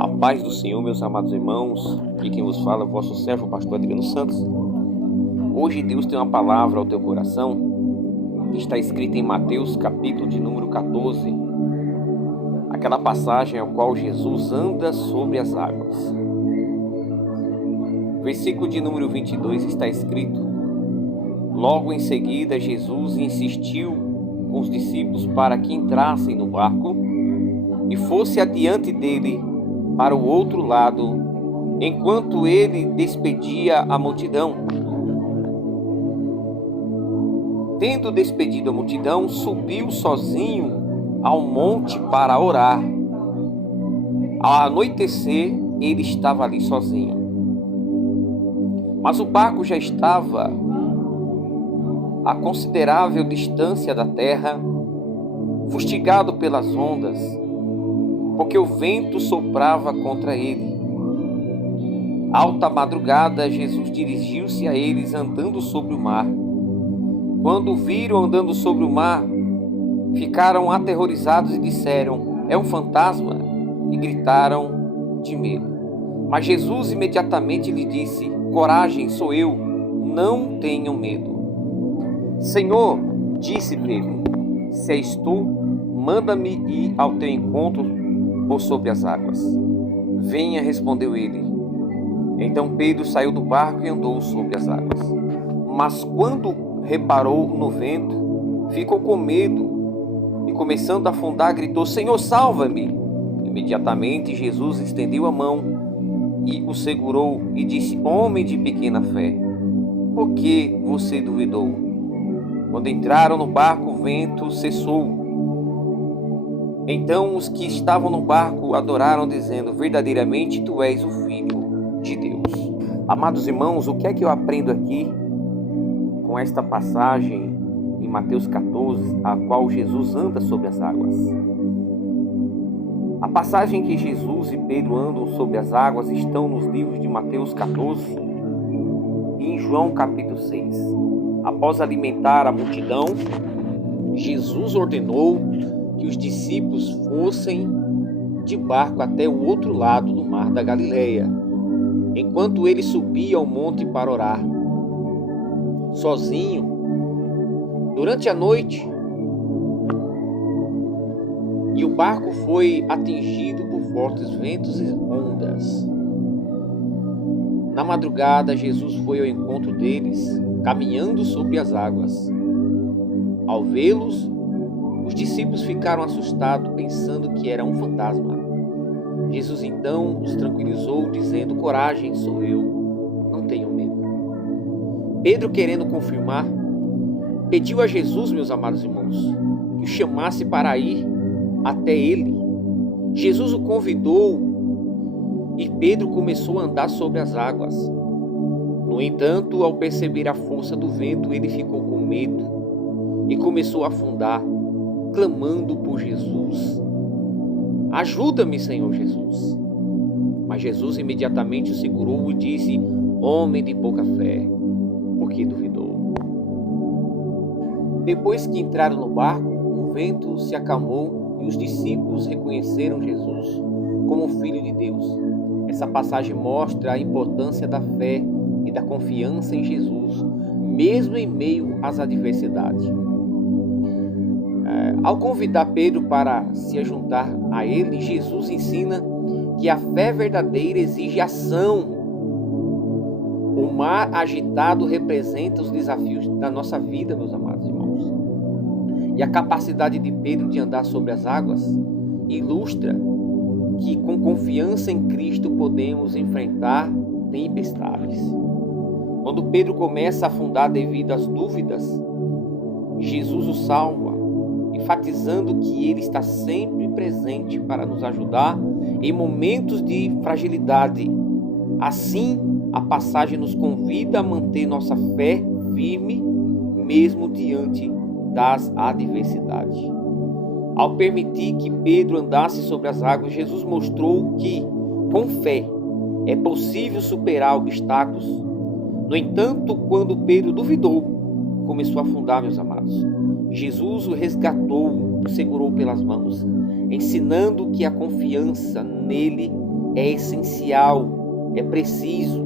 A paz do Senhor, meus amados irmãos, e quem vos fala é o vosso servo, o pastor Adriano Santos. Hoje Deus tem uma palavra ao teu coração, que está escrita em Mateus, capítulo de número 14, aquela passagem ao qual Jesus anda sobre as águas. Versículo de número 22 está escrito: Logo em seguida Jesus insistiu com os discípulos para que entrassem no barco e fosse adiante dele para o outro lado, enquanto ele despedia a multidão. Tendo despedido a multidão, subiu sozinho ao monte para orar. Ao anoitecer, ele estava ali sozinho. Mas o barco já estava a considerável distância da terra, fustigado pelas ondas, porque o vento soprava contra ele. Alta madrugada, Jesus dirigiu-se a eles andando sobre o mar. Quando o viram andando sobre o mar, ficaram aterrorizados e disseram: "É um fantasma!" e gritaram de medo. Mas Jesus imediatamente lhe disse: "Coragem, sou eu, não tenham medo." "Senhor", disse Pedro, "se és tu, manda-me ir ao teu encontro por sobre as águas." "Venha", respondeu ele. Então Pedro saiu do barco e andou sobre as águas. Mas quando reparou no vento, ficou com medo e, começando a afundar, gritou: "Senhor, salva-me!" Imediatamente Jesus estendeu a mão e o segurou e disse: "Homem de pequena fé, por que você duvidou?" Quando entraram no barco, o vento cessou. Então os que estavam no barco adoraram, dizendo: "Verdadeiramente tu és o Filho de Deus." Amados irmãos, o que é que eu aprendo aqui com esta passagem em Mateus 14, a qual Jesus anda sobre as águas? A passagem que Jesus e Pedro andam sobre as águas estão nos livros de Mateus 14 e em João capítulo 6. Após alimentar a multidão, Jesus ordenou que os discípulos fossem de barco até o outro lado do mar da Galileia, enquanto ele subia ao monte para orar, sozinho. Durante a noite, e o barco foi atingido por fortes ventos e ondas. Na madrugada, Jesus foi ao encontro deles, caminhando sobre as águas. Ao vê-los, os discípulos ficaram assustados, pensando que era um fantasma. Jesus então os tranquilizou, dizendo: "Coragem, sou eu, não tenham medo." Pedro, querendo confirmar, pediu a Jesus, meus amados irmãos, que o chamasse para ir até ele. Jesus o convidou e Pedro começou a andar sobre as águas. No entanto, ao perceber a força do vento, ele ficou com medo e começou a afundar, clamando por Jesus: "Ajuda-me, Senhor Jesus." Mas Jesus imediatamente o segurou e disse: "Homem de pouca fé, por que duvidou?" Depois que entraram no barco, o vento se acalmou e os discípulos reconheceram Jesus como o Filho de Deus. Essa passagem mostra a importância da fé e da confiança em Jesus, mesmo em meio às adversidades. Ao convidar Pedro para se juntar a ele, Jesus ensina que a fé verdadeira exige ação. O mar agitado representa os desafios da nossa vida, meus amados irmãos. E a capacidade de Pedro de andar sobre as águas ilustra que com confiança em Cristo podemos enfrentar tempestades. Quando Pedro começa a afundar devido às dúvidas, Jesus o salva, enfatizando que ele está sempre presente para nos ajudar em momentos de fragilidade. Assim, a passagem nos convida a manter nossa fé firme, mesmo diante das adversidades. Ao permitir que Pedro andasse sobre as águas, Jesus mostrou que, com fé, é possível superar obstáculos. No entanto, quando Pedro duvidou, começou a afundar, meus amados. Jesus o resgatou, o segurou pelas mãos, ensinando que a confiança nele é essencial, é preciso,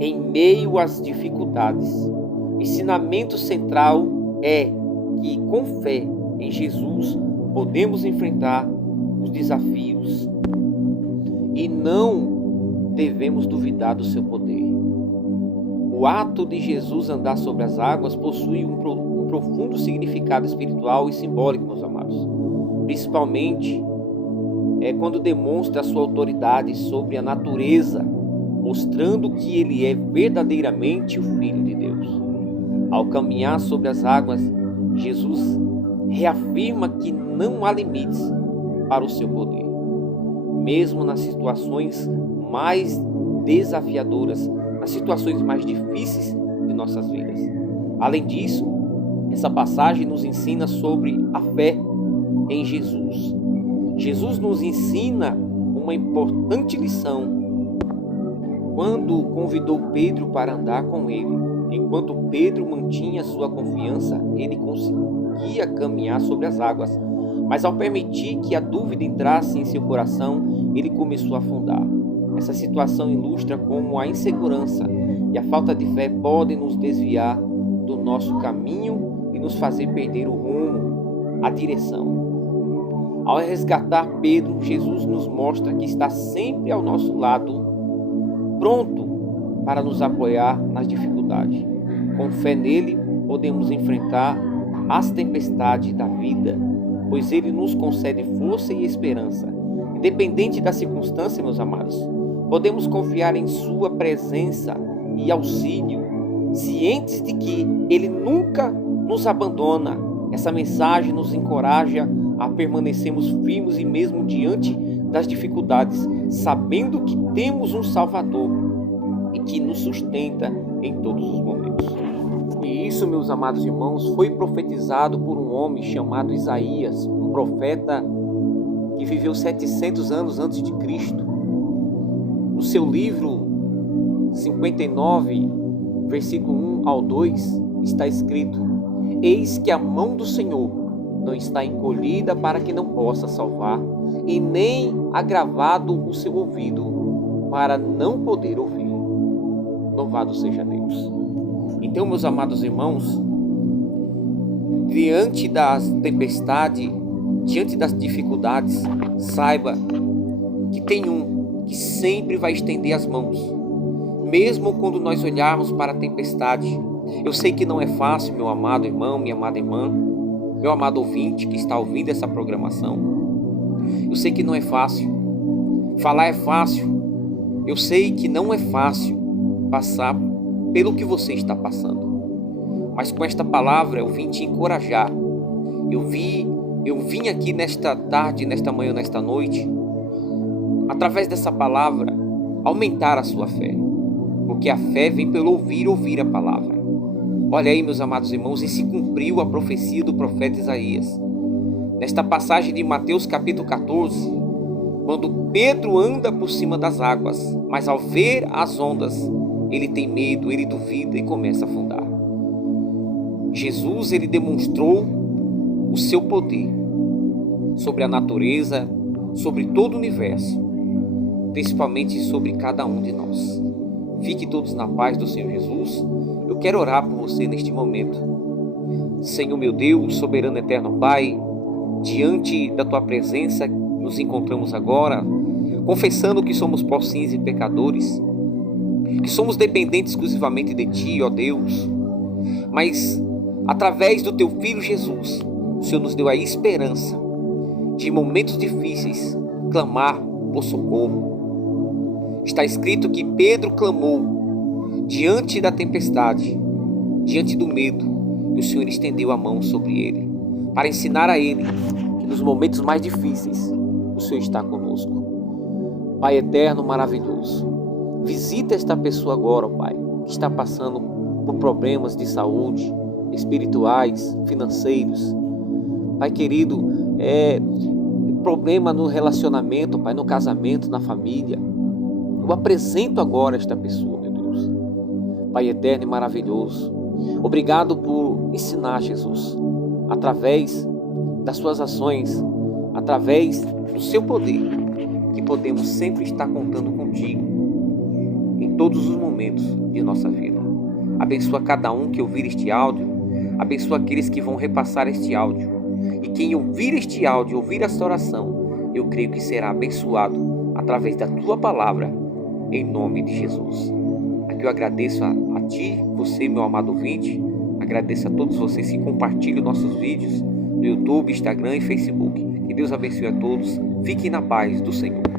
em meio às dificuldades. O ensinamento central é que, com fé em Jesus, podemos enfrentar os desafios e não devemos duvidar do seu poder. O ato de Jesus andar sobre as águas possui um profundo significado espiritual e simbólico, meus amados. Principalmente quando demonstra a sua autoridade sobre a natureza, mostrando que ele é verdadeiramente o Filho de Deus. Ao caminhar sobre as águas, Jesus reafirma que não há limites para o seu poder, mesmo nas situações mais desafiadoras, nas situações mais difíceis de nossas vidas. Além disso, essa passagem nos ensina sobre a fé em Jesus. Jesus nos ensina uma importante lição quando convidou Pedro para andar com ele. Enquanto Pedro mantinha sua confiança, ele conseguia caminhar sobre as águas. Mas ao permitir que a dúvida entrasse em seu coração, ele começou a afundar. Essa situação ilustra como a insegurança e a falta de fé podem nos desviar do nosso caminho e nos fazer perder o rumo, a direção. Ao resgatar Pedro, Jesus nos mostra que está sempre ao nosso lado, pronto para nos apoiar nas dificuldades. Com fé nele, podemos enfrentar as tempestades da vida, pois ele nos concede força e esperança. Independente da circunstância, meus amados, podemos confiar em sua presença e auxílio, cientes de que ele nunca nos abandona. Essa mensagem nos encoraja a permanecermos firmes e mesmo diante das dificuldades, sabendo que temos um Salvador e que nos sustenta em todos os momentos. E isso, meus amados irmãos, foi profetizado por um homem chamado Isaías, um profeta que viveu 700 anos antes de Cristo. No seu livro 59, versículo 1 ao 2, está escrito: Eis que a mão do Senhor não está encolhida para que não possa salvar, e nem agravado o seu ouvido para não poder ouvir. Louvado seja Deus. Então, meus amados irmãos, diante das tempestades, diante das dificuldades, saiba que tem um que sempre vai estender as mãos, mesmo quando nós olharmos para a tempestade. Eu sei que não é fácil, meu amado irmão, minha amada irmã, meu amado ouvinte que está ouvindo essa programação. Eu sei que não é fácil. Falar é fácil. Eu sei que não é fácil passar pelo que você está passando. Mas com esta palavra eu vim te encorajar. Eu vim aqui nesta tarde, nesta manhã, nesta noite, através dessa palavra, aumentar a sua fé. Porque a fé vem pelo ouvir a palavra. Olha aí, meus amados irmãos, e se cumpriu a profecia do profeta Isaías. Nesta passagem de Mateus capítulo 14, quando Pedro anda por cima das águas, mas ao ver as ondas, ele tem medo, ele duvida e começa a afundar. Jesus, ele demonstrou o seu poder sobre a natureza, sobre todo o universo, principalmente sobre cada um de nós. Fique todos na paz do Senhor Jesus. Eu quero orar por você neste momento. Senhor meu Deus, soberano eterno Pai, diante da Tua presença nos encontramos agora, confessando que somos pocinhos e pecadores, que somos dependentes exclusivamente de Ti, ó Deus. Mas através do Teu Filho Jesus, o Senhor nos deu a esperança de, em momentos difíceis, clamar por socorro. Está escrito que Pedro clamou diante da tempestade, diante do medo, e o Senhor estendeu a mão sobre ele, para ensinar a ele que nos momentos mais difíceis, o Senhor está conosco. Pai eterno, maravilhoso, visita esta pessoa agora, ó Pai, que está passando por problemas de saúde, espirituais, financeiros. Pai querido, problema no relacionamento, Pai, no casamento, na família. Eu apresento agora esta pessoa, meu Deus. Pai eterno e maravilhoso, obrigado por ensinar, Jesus, através das suas ações, através do seu poder, que podemos sempre estar contando contigo em todos os momentos de nossa vida. Abençoa cada um que ouvir este áudio, abençoa aqueles que vão repassar este áudio. E quem ouvir este áudio, ouvir esta oração, eu creio que será abençoado através da tua palavra, em nome de Jesus. Aqui eu agradeço a ti, você, meu amado ouvinte, agradeço a todos vocês que compartilham nossos vídeos no YouTube, Instagram e Facebook. Que Deus abençoe a todos. Fiquem na paz do Senhor.